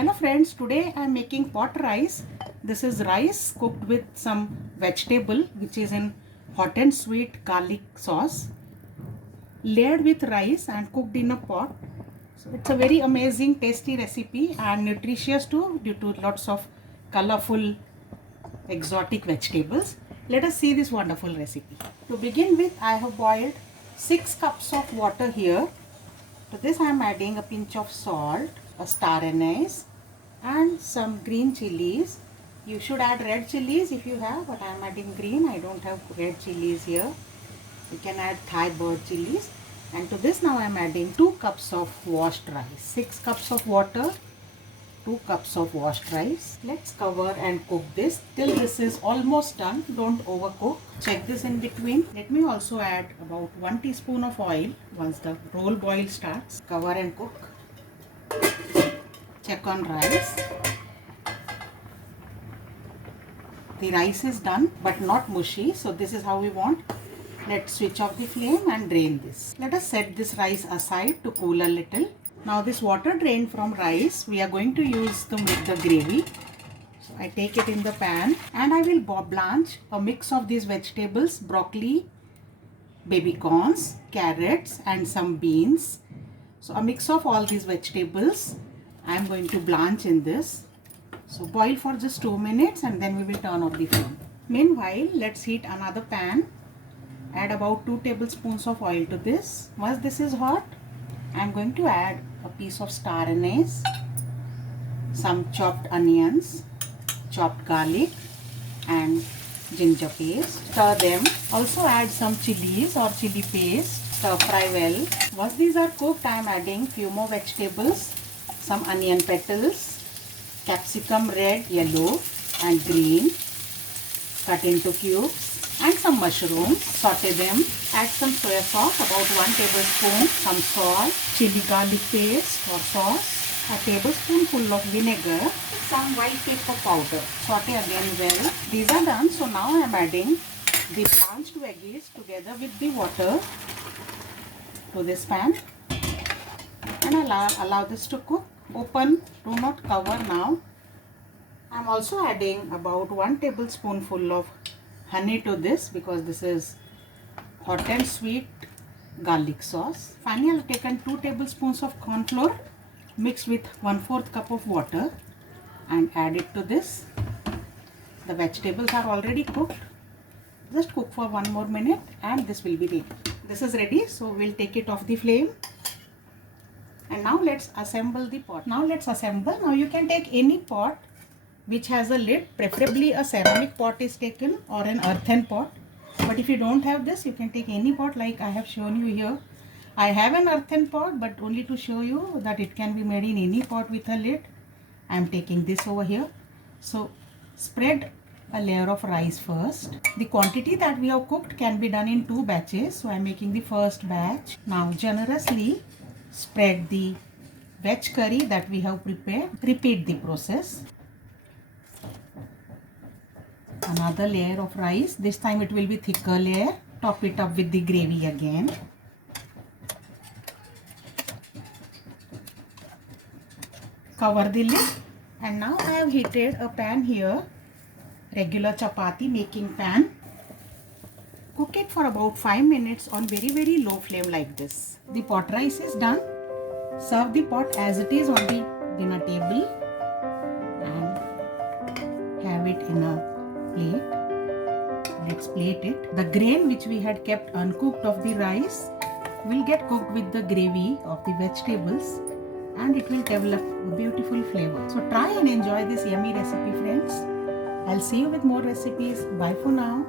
Hello friends, today I am making pot rice. This is rice cooked with some vegetable which is in hot and sweet garlic sauce, layered with rice and cooked in a pot. So it's a very amazing tasty recipe and nutritious too due to lots of colorful exotic vegetables. Let us see this wonderful recipe. To begin with, I have boiled 6 cups of water here. To this I am adding a pinch of salt, a star anise and some green chilies. You should add red chilies if you have, but I am adding green. I don't have red chilies here. You can add Thai bird chilies. And to this now I am adding 2 cups of washed rice. 6 cups of water, 2 cups of washed rice. Let's cover and cook this till this is almost done. Don't overcook. Check this in between. Let me also add about 1 teaspoon of oil once the roll boil starts. Cover and cook. Check on rice. The rice is done but not mushy, so this is how we want. Let's switch off the flame and drain this. Let us set this rice aside to cool a little. Now this water drained from rice, we are going to use to make the gravy. So I take it in the pan and I will blanch a mix of these vegetables, broccoli, baby corns, carrots and some beans. So a mix of all these vegetables I am going to blanch in this. So boil for just 2 minutes and then we will turn off the flame. Meanwhile, let's heat another pan. Add about 2 tablespoons of oil to this. Once this is hot, I am going to add a piece of star anise, some chopped onions, chopped garlic and ginger paste. Stir them. Also add some chilies or chili paste. Stir fry well. Once these are cooked, I am adding few more vegetables, some onion petals, capsicum red, yellow and green, cut into cubes, and some mushrooms. Saute them. Add some soya sauce, about 1 tablespoon, some salt, chili garlic paste or sauce, a tablespoonful of vinegar, some white pepper powder. Saute again well. These are done. So now I am adding the blanched veggies together with the water to this pan and allow this to cook. Open, do not cover now. I am also adding about 1 tablespoonful of honey to this because this is hot and sweet garlic sauce. Finally, I have taken 2 tablespoons of corn flour mixed with 1/4 cup of water and add it to this. The vegetables are already cooked. Just cook for 1 more minute and this will be ready. This is ready, so we'll take it off the flame. And now let's assemble the pot. Now let's assemble. Now you can take any pot which has a lid, preferably a ceramic pot is taken or an earthen pot. But if you don't have this, you can take any pot like I have shown you here. I have an earthen pot, but only to show you that it can be made in any pot with a lid. I am taking this over here. So spread a layer of rice first. The quantity that we have cooked can be done in 2 batches. So I am making the first batch. Now generously spread the veg curry that we have prepared. Repeat the process. Another layer of rice. This time it will be thicker layer. Top it up with the gravy again. Cover the lid. And now I have heated a pan here. Regular chapati making pan. Cook it for about 5 minutes on very low flame like this. The pot rice is done. Serve the pot as it is on the dinner table and have it in a plate. Let's plate it. The grain which we had kept uncooked of the rice will get cooked with the gravy of the vegetables and it will develop a beautiful flavor. So try and enjoy this yummy recipe, friends. I'll see you with more recipes. Bye for now.